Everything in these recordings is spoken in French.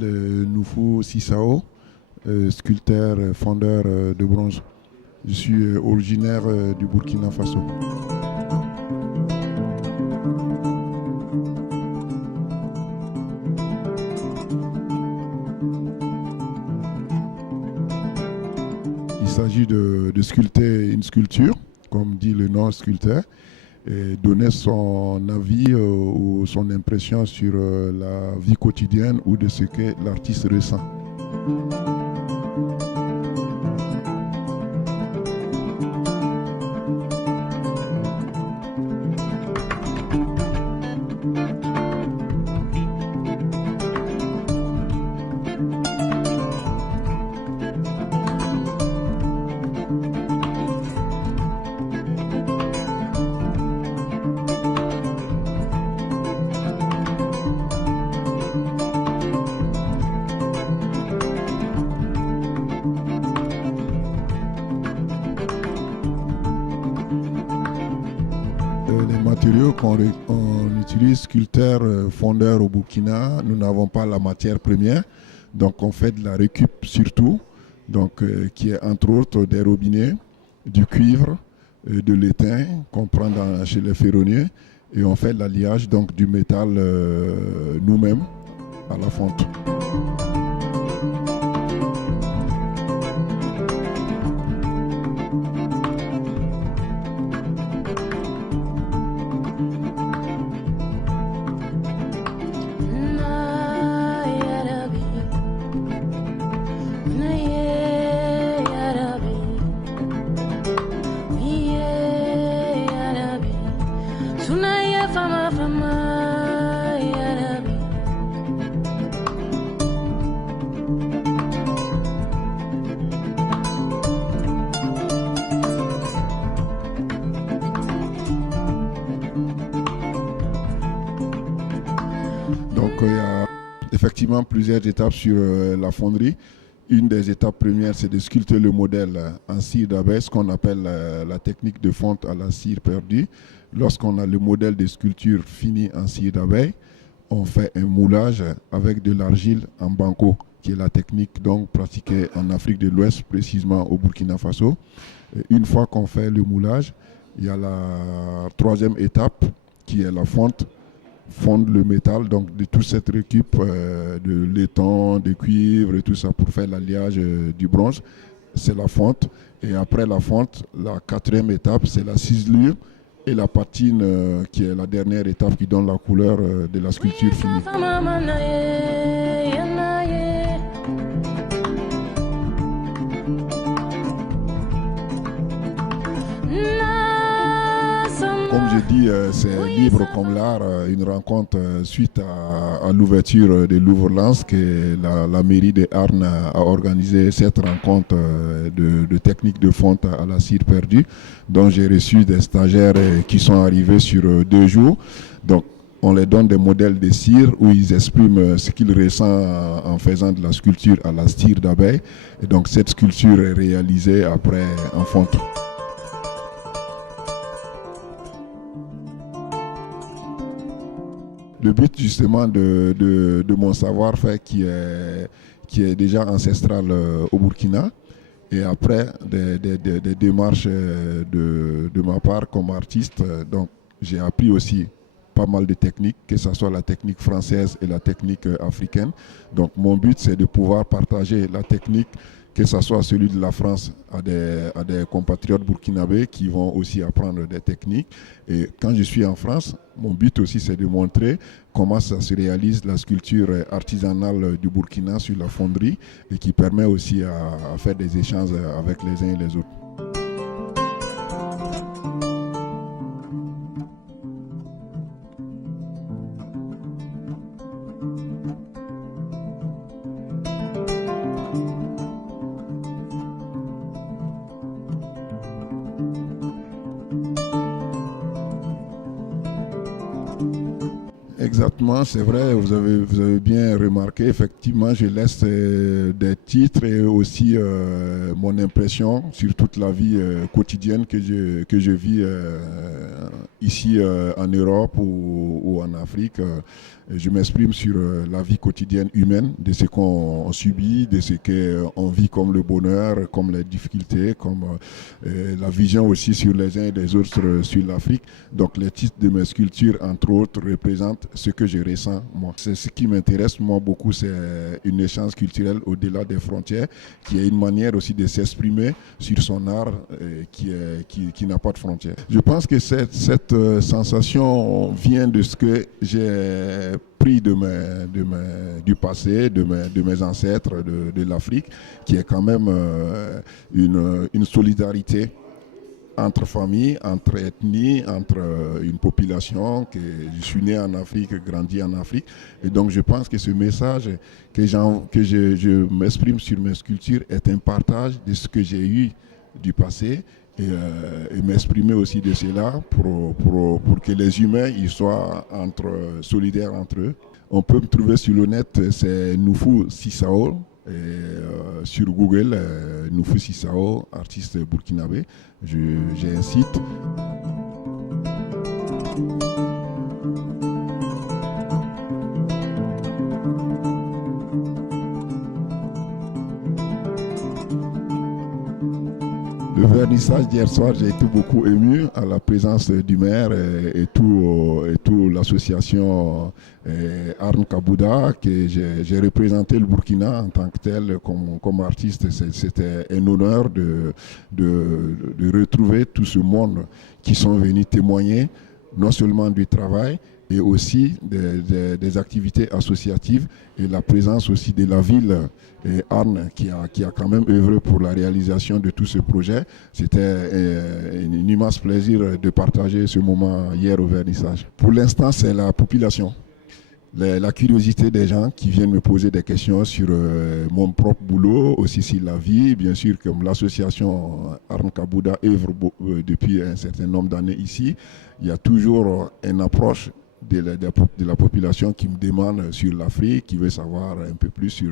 m'appelle Noufou Sissao, sculpteur, fondeur de bronze. Je suis originaire du Burkina Faso. Il s'agit de sculpter une sculpture, comme dit le nom sculpteur, et donner son avis ou son impression sur la vie quotidienne ou de ce que l'artiste ressent. Les matériaux qu'on utilise, sculpteur, fondeur au Burkina, nous n'avons pas la matière première, donc on fait de la récup surtout, donc, qui est entre autres des robinets, du cuivre, de l'étain qu'on prend chez les ferronniers, et on fait l'alliage donc du métal nous-mêmes à la fonte. Donc il y a effectivement plusieurs étapes sur la fonderie. Une des étapes premières, c'est de sculpter le modèle en cire d'abeille, ce qu'on appelle la technique de fonte à la cire perdue. Lorsqu'on a le modèle de sculpture fini en cire d'abeille, on fait un moulage avec de l'argile en banco, qui est la technique donc pratiquée en Afrique de l'Ouest, précisément au Burkina Faso. Et une fois qu'on fait le moulage, il y a la troisième étape qui est la fonte. Fondre le métal, donc de toute cette récup de laiton, de cuivre et tout ça pour faire l'alliage du bronze, c'est la fonte. Et après la fonte, la quatrième étape, c'est la ciselure et la patine qui est la dernière étape qui donne la couleur de la sculpture finie. Comme je dis, c'est libre comme l'art, une rencontre suite à l'ouverture de Louvre-Lens que la mairie de Arnes a organisé cette rencontre de techniques de fonte à la cire perdue, dont j'ai reçu des stagiaires qui sont arrivés sur 2 jours. Donc, on les donne des modèles de cire où ils expriment ce qu'ils ressentent en faisant de la sculpture à la cire d'abeille. Et donc, cette sculpture est réalisée après en fonte. Le but justement de mon savoir-faire qui est déjà ancestral au Burkina, et après des démarches de ma part comme artiste, donc j'ai appris aussi pas mal de techniques, que ce soit la technique française et la technique africaine. Donc mon but c'est de pouvoir partager la technique, que ce soit celui de la France à des compatriotes burkinabés qui vont aussi apprendre des techniques. Et quand je suis en France, mon but aussi c'est de montrer comment ça se réalise la sculpture artisanale du Burkina sur la fonderie et qui permet aussi à faire des échanges avec les uns et les autres. Exactement, c'est vrai, vous avez bien remarqué, effectivement, je laisse des titres et aussi mon impression sur toute la vie quotidienne que je vis ici en Europe ou en Afrique. Je m'exprime sur la vie quotidienne humaine, de ce qu'on subit, de ce qu'on vit comme le bonheur, comme les difficultés, comme la vision aussi sur les uns et les autres sur l'Afrique. Donc les titres de mes sculptures, entre autres, représentent ce que je ressens moi. C'est ce qui m'intéresse moi beaucoup, c'est une échange culturelle au-delà des frontières, qui est une manière aussi de s'exprimer sur son art qui n'a pas de frontières. Je pense que cette sensation vient de ce que j'ai pris du passé, de mes ancêtres, de l'Afrique, qui est quand même une solidarité entre familles, entre ethnies, entre une population. Je suis né en Afrique, grandi en Afrique. Et donc je pense que ce message que je m'exprime sur mes sculptures est un partage de ce que j'ai eu du passé et m'exprimer aussi de cela pour que les humains ils soient solidaires entre eux. On peut me trouver sur le net, c'est Noufou Sissao. Sur Google, Noufou Sissao, artiste burkinabé. J'ai un site. Le vernissage d'hier soir, j'ai été beaucoup ému à la présence du maire et tout l'association Arn Kabouda, que j'ai représenté le Burkina en tant que tel comme artiste. C'était un honneur de retrouver tout ce monde qui sont venus témoigner non seulement du travail, et aussi des activités associatives et la présence aussi de la ville Arn qui a quand même œuvré pour la réalisation de tout ce projet. C'était un immense plaisir de partager ce moment hier au vernissage. Pour l'instant, c'est la population. La curiosité des gens qui viennent me poser des questions sur mon propre boulot, aussi sur la vie. Bien sûr, comme l'association Arn Kabouda œuvre depuis un certain nombre d'années ici, il y a toujours une approche de la population qui me demande sur l'Afrique, qui veut savoir un peu plus sur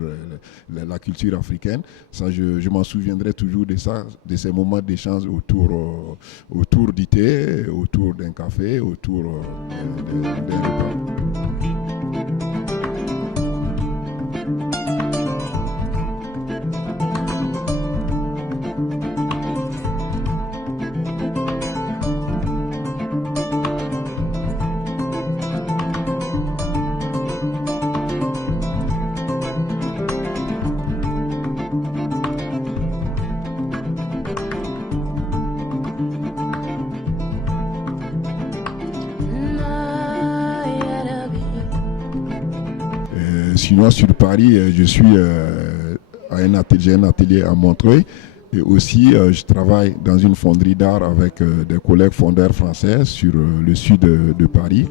la culture africaine. Ça, je m'en souviendrai toujours de ça, de ces moments d'échange autour du thé, autour d'un café, autour d'un repas. Sinon, sur Paris, je suis à un atelier à Montreuil. Et aussi, je travaille dans une fonderie d'art avec des collègues fondeurs français sur le sud de Paris.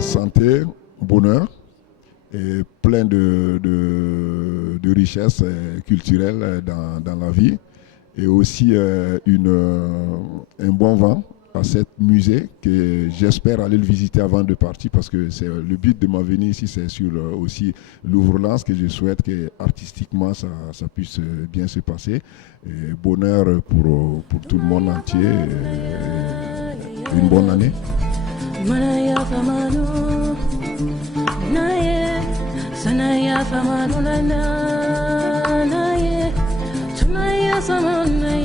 Santé, bonheur et plein de richesses culturelles dans la vie et aussi un bon vent à cet musée que j'espère aller le visiter avant de partir parce que c'est le but de ma venue ici, c'est sur aussi Louvre-Lens que je souhaite que artistiquement ça puisse bien se passer. Et bonheur pour tout le monde entier et une bonne année. Manaya famanu naye sanaya famanu na naye tunaya samanu